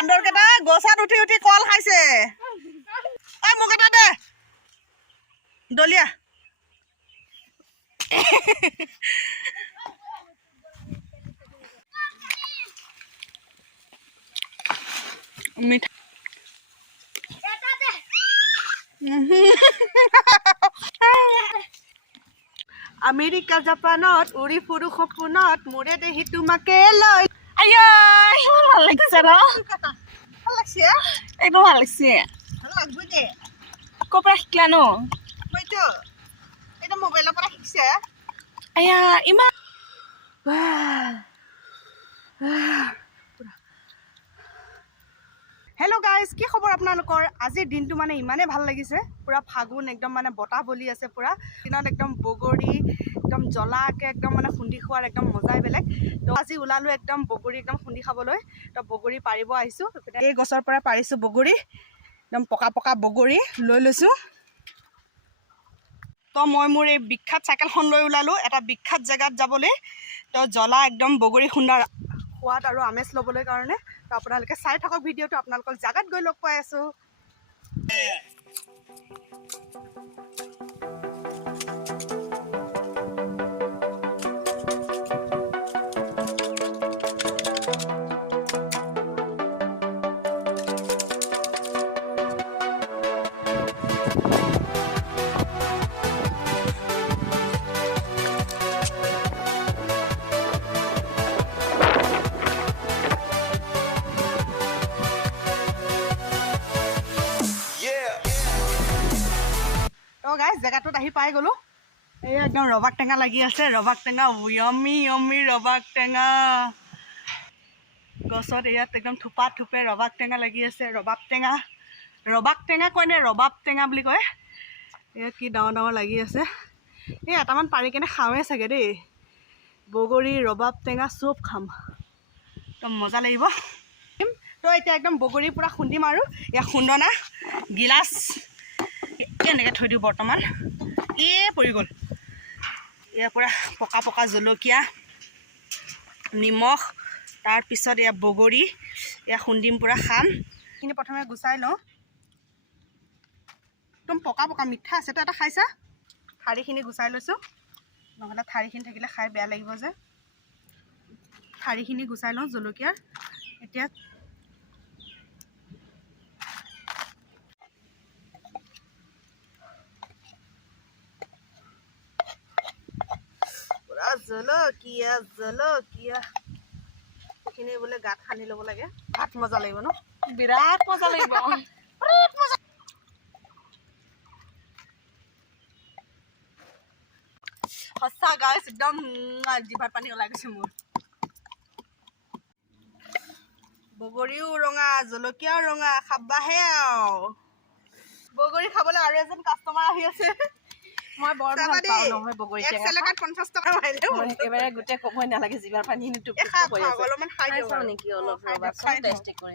বান্দৰ কেইটা গছত উঠি উঠি কল খাইছে ঐ মোক এটা দে দলিয়া মিঠা আমেৰিকা জাপানত উৰি ফুৰো সপোনত মোৰে দেহি তোমাকে লৈ আই ভাল লাগছে ন ভাল লাগছে এইটো ভাল লাগছে ভাল লাগবই দে ক'ৰ পৰা শিকলা ন মইতো এটা মোবাইলৰ পৰা শিকছে আয়া ইমান হেল্ল' গাইজ কি খবৰ আপোনালোকৰ আজিৰ দিনটো মানে ইমানেই ভাল লাগিছে পুৰা ফাগুন একদম মানে বতাহ বলি আছে পুৰা দিনত একদম বগৰী একদম জ্বলাকৈ একদম মানে খুন্দি খোৱাৰ একদম মজাই বেলেগ তো আজি ওলালোঁ একদম বগৰী একদম খুন্দি খাবলৈ তো বগৰী পাৰিব আহিছোঁ এই গছৰ পৰা পাৰিছোঁ বগৰী একদম পকা পকা বগৰী লৈ লৈছোঁ তো মই মোৰ এই বিখ্যাত চাইকেলখন লৈ ওলালোঁ এটা বিখ্যাত জেগাত যাবলৈ তো জ্বলা একদম বগৰী খুন্দাৰ সোৱাদ আৰু আমেজ ল'বলৈ কাৰণে তো আপোনালোকে চাই থাকক ভিডিঅ'টো আপোনালোকক জাগাত গৈ লগ পাই আছোঁ তো গাইজ জেগাটোত আহি পাই গ'লোঁ এই একদম ৰবাক টেঙা লাগি আছে ৰবাক টেঙা য়মি য়মি ৰবাক টেঙা গছত ইয়াত একদম থোপা থোপে ৰবাক টেঙা লাগি আছে ৰবাব টেঙা কয়নে ৰবাব টেঙা বুলি কয় ইয়াত কি ডাঙৰ ডাঙৰ লাগি আছে এই এটামান পাৰি কেনে খাওঁৱে চাগে দেই বগৰী ৰবাব টেঙা চব খাম একদম মজা লাগিব তো এতিয়া একদম বগৰী পূৰা খুন্দিম আৰু ইয়াত খুন্দনা গিলাচ এনেকৈ থৈ দিওঁ বৰ্তমান পৰি গ'ল ইয়াৰ পৰা পকা পকা জলকীয়া নিমখ তাৰপিছত এয়া বগৰী এয়া খুন্দিম পূৰা খাম এইখিনি প্ৰথমে গুচাই লওঁ একদম পকা পকা মিঠা আছে তো এটা খাইছা ঠাৰিখিনি গুচাই লৈছোঁ নহ'লে ঠাৰিখিনি থাকিলে খাই বেয়া লাগিব যে ঠাৰিখিনি গুচাই লওঁ জলকীয়াৰ এতিয়া জলকীয়া এইখিনি বোলে গাত সানি ল'ব লাগে ভাত মজা লাগিব ন বিৰাট মজা লাগিব সঁচা গাইছ একদম জিভাত পানী ওলাই গৈছে মোৰ বগৰীও ৰঙা জলকীয়াও ৰঙা খাবাহে আৰু বগৰী খাবলৈ আৰু এজন কাষ্টমাৰ আহি আছে মই বৰ ভাল পাওঁ নহয় বগৰী টেঙা 50 টকা মাৰিলে একেবাৰে গোটেই ক'বই নালাগে জিভাৰ পানী অলপমান খাই দিওঁ চাওঁ নেকি অলপ ৰ'বা টেষ্টি কৰি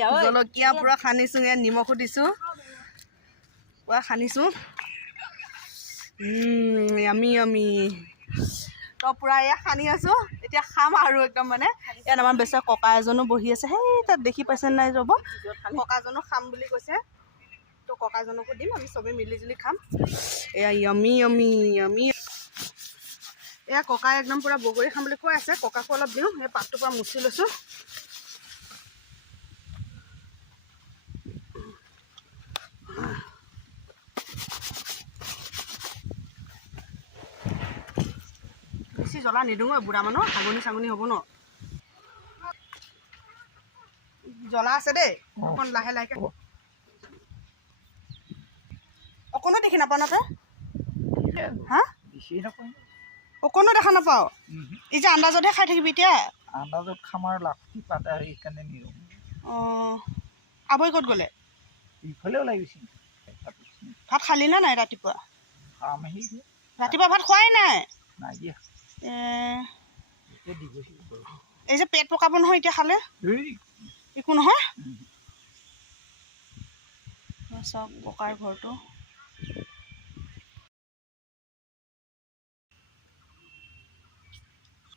আমাৰ জলকীয়া পুৰা সানিছোঁ ইয়াত নিমখো দিছোঁ পুৰা সানিছোঁ য়ামি য়ামি তো পুৰা এয়া সানি আছোঁ এতিয়া খাম আৰু একদম মানে ইয়াত আমাৰ বেচেৰা ককা এজনো বহি আছে সেই তাত দেখি পাইছে নাই ৰ'ব ককাজনো খাম বুলি কৈছে তো ককাজনকো দিম আমি চবেই মিলিজুলি খাম এয়া য়ামি য়ামি য়ামি এয়া ককাই একদম পুৰা বগৰী খাম বুলি কৈ আছে ককাকো অলপ দিওঁ এই পাতটোৰ পৰা মুচি লৈছোঁ বেছি জ্বলা নিদিওঁ বুঢ়া মানুহ হাগনি চাগনি হ'ব ন জ্বলা আছে দেই অকণ লাহে লাহেকৈ অকণো দেখি নাপাওঁ ন তই হা অকণো দেখা নাপাওঁ এই যে আন্দাজতহে খাই থাকিবি এতিয়া আন্দাজত খামাৰ লাখটি পাতা সেইকাৰণে নিৰোঁ অঁ আবৈ ক'ত গ'লে ইফালে ওলাই গৈছে ভাত খালি নে নাই ৰাতিপুৱা খাম আহি ৰাতিপুৱা ভাত খোৱাই নাই নাই দিয়া এই যে পেট পকাব নহয় এতিয়া খালে একো নহয় চাওক ককাৰ ঘৰটো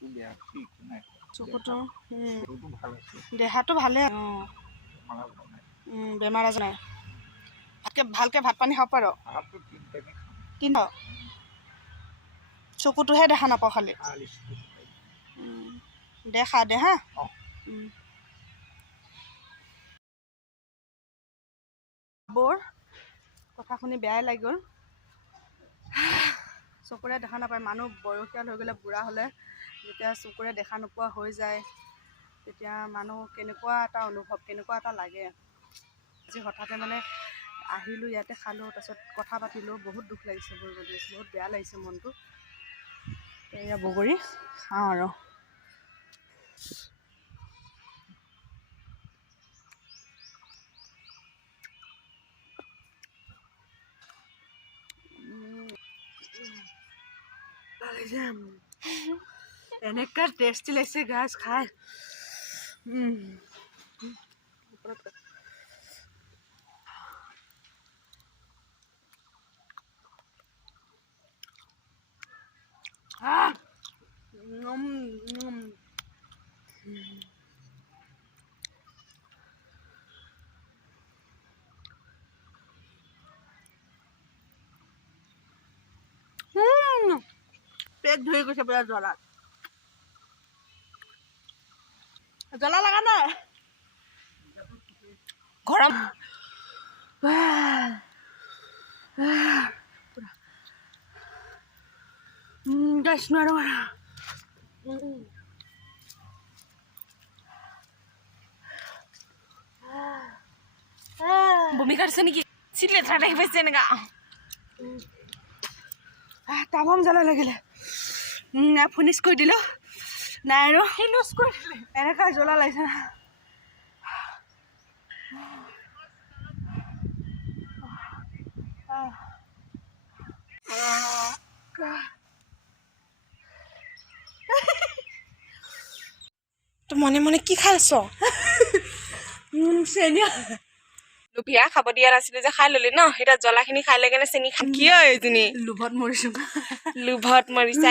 চকুটো বেয়া হৈছে, একো নাই। চকুটো চকুটো ভাল হৈছে, দেহাটো ভালে বেমাৰ আজাৰ নাই। বেমাৰ আজাৰ নাই। ভালকৈ ভাত পানী খাব পাৰ ভাতটো 3 টাইমে খাওঁ। কিন্তু চকুটোহে দেখা নাপাওঁ খালি। দেখা দে হা। বৰ কথা শুনি বেয়াই লাগি গ'ল। চকুৰে দেখা নাপায়। মানুহ বয়সীয়াল হৈ গ'লে, বুঢ়া হ'লে যেতিয়া চকুৰে দেখা নোপোৱা হৈ যায়, তেতিয়া মানুহ কেনেকুৱা এটা অনুভৱ, কেনেকুৱা এটা লাগে। আজি হঠাতে মানে আহিলোঁ, ইয়াতে খালোঁ, তাৰপিছত কথা পাতিলোঁ, বহুত দুখ লাগিছে, বহুত বেয়া লাগিছে মনটো। এয়া বগৰী খাওঁ আৰু। এনেকুৱা টেষ্টি লাগিছে গাছ খাই। পেট ধৰি গৈছে পুৰা জ্বলাত। জ্বলা লগা নাই গৰম। গাইছ নোৱাৰো। বমি কৰিছে নেকি? চিলে ঠাণ্ডা পাইছে এনেকা তামাম জ্বলা লাগিলে। ফিনিছ কৰি দিলোঁ। নাই আৰু এনেকুৱা জ্বলা লাগিছে না। তো মনে মনে কি খাই আছ? লুভিয়া খাব দিয়া নাছিলে যে খাই ললি ন। এতিয়া জ্বলাখিনি খাই লৈ কেনে চেনি খাম। কিয় এইজনী লোভত মৰিছোঁ। লোভত মৰিছা।